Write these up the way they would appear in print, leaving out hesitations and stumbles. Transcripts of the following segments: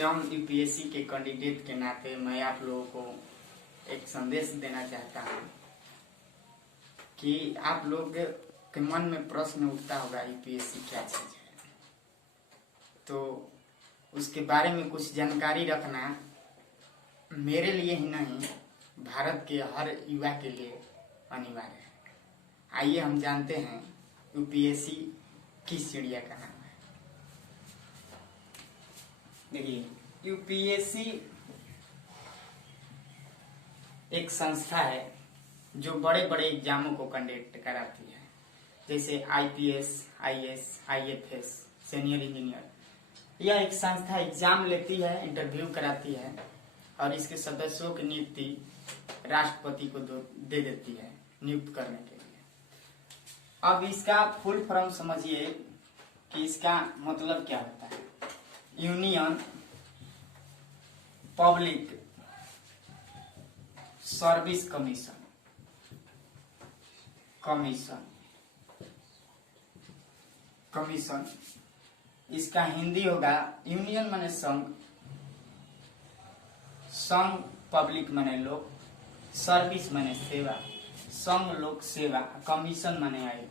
स्वयं यूपीएससी के कैंडिडेट के नाते मैं आप लोगों को एक संदेश देना चाहता हूँ कि आप लोग के मन में प्रश्न उठता होगा यूपीएससी क्या चीज है, तो उसके बारे में कुछ जानकारी रखना मेरे लिए ही नहीं भारत के हर युवा के लिए अनिवार्य है। आइए हम जानते हैं यूपीएससी किस चिड़िया का नाम है। देखिए, यूपीएससी एक संस्था है जो बड़े बड़े एग्जामों को कंडक्ट कराती है, जैसे IPS, IAS, IFS, senior engineer. यह एक संस्था एग्जाम लेती है, इंटरव्यू कराती है और इसके सदस्यों की नियुक्ति राष्ट्रपति को दे देती है नियुक्त करने के लिए। अब इसका फुल फॉर्म समझिए कि इसका मतलब क्या होता है। Union public service commission. इसका हिंदी होगा यूनियन माने संघ, संघ पब्लिक माने लोग, सर्विस माने सेवा, संघ लोक सेवा, कमीशन माने आयोग।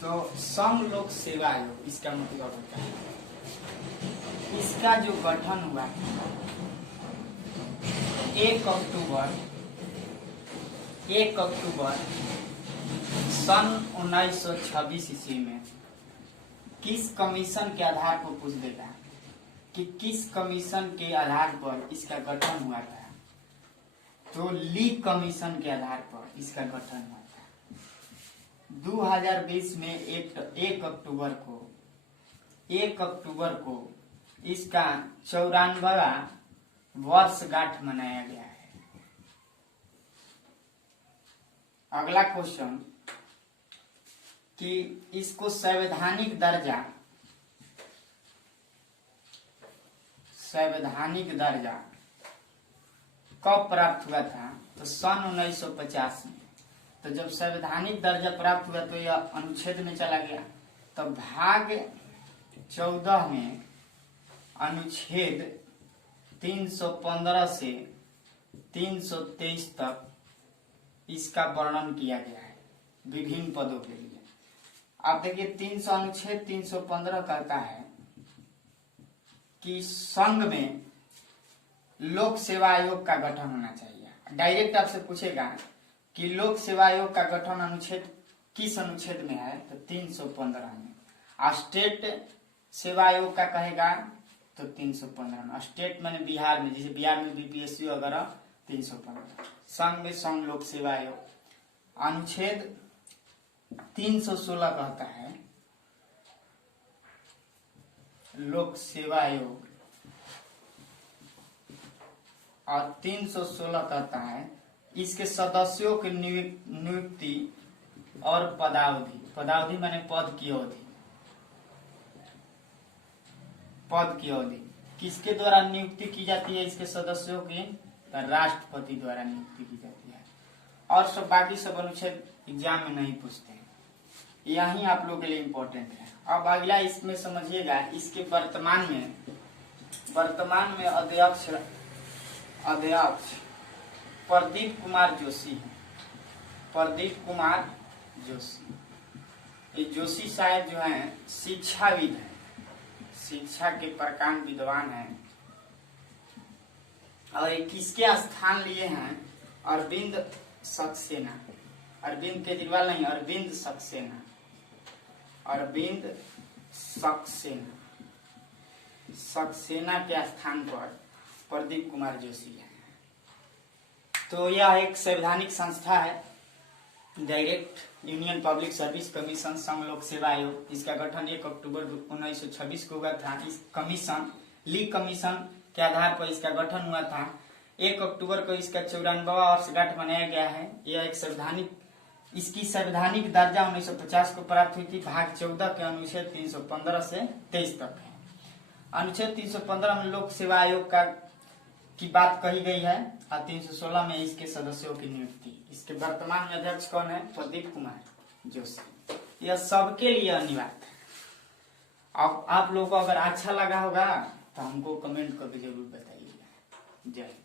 तो संघ लोक सेवा आयोग इसका मतलब होता है। इसका जो गठन हुआ 1 अक्टूबर सन 1926 ईस्वी में किस कमीशन के आधार पर पूछ देगा कि किस कमीशन के आधार पर इसका गठन हुआ था, तो ली कमीशन के आधार पर इसका गठन हुआ था। 2020 में 1 अक्टूबर को इसका 94वां वर्षगांठ मनाया गया है। अगला क्वेश्चन कि इसको संवैधानिक दर्जा कब प्राप्त हुआ था, तो सन 1950 में। तो जब संवैधानिक दर्जा प्राप्त हुआ तो यह अनुच्छेद में चला गया। तो भाग 14 में अनुच्छेद 315 से 323 तक इसका वर्णन किया गया है विभिन्न पदों के लिए। आप देखिए अनुच्छेद 315 कहता है कि संघ में लोक सेवा आयोग का गठन होना चाहिए। डायरेक्ट आपसे पूछेगा कि लोक सेवा आयोग का गठन अनुच्छेद किस अनुच्छेद में है, तो 315 में। स्टेट सेवा आयोग का कहेगा तो 315 में। स्टेट माने बिहार में, जैसे बिहार में बीपीएससी वगैरह 315। संघ में संघ लोक सेवा आयोग। अनुच्छेद 316 कहता है लोक सेवा आयोग, और 316 कहता है इसके सदस्यों की नियुक्ति और पदावधि माने पद की अवधि किसके द्वारा नियुक्ति की जाती है इसके सदस्यों की, तो राष्ट्रपति द्वारा नियुक्ति की जाती है। और सब बाकी सब अनुच्छेद एग्जाम में नहीं पूछते हैं, यही आप लोग के लिए इम्पोर्टेंट है। अब अगला इसमें समझिएगा, इसके वर्तमान में अध्यक्ष प्रदीप कुमार जोशी है। ये जोशी साहब जो हैं शिक्षाविद हैं, शिक्षा के प्रकांड विद्वान हैं, और ये किसके स्थान लिए हैं, अरविंद सक्सेना, अरविंद केजरीवाल नहीं, अरविंद सक्सेना के स्थान पर प्रदीप कुमार जोशी है। तो यह एक संवैधानिक संस्था है, direct union public service commission, संघ लोक सेवा आयोग। इसका गठन 1 अक्टूबर 1926 को हुआ था। इस कमीशन ली कमीशन के आधार पर इसका गठन हुआ था। 1 अक्टूबर को इसका 94वां वर्षगांठ मनाया गया है। यह एक इसकी संवैधानिक दर्जा 1950 को प्राप्त हुई थी। भाग 14 के अनुच्छेद 315 से 23 तक है। अनुच्छेद 315 में लोक सेवा आयोग की बात कही गई है, और 316 में इसके सदस्यों की नियुक्ति। इसके वर्तमान में अध्यक्ष कौन है, प्रदीप कुमार जोशी। यह सबके लिए अनिवार्य है। आप लोगों को अगर अच्छा लगा होगा तो हमको कमेंट करके जरूर बताइएगा। जय हिंद।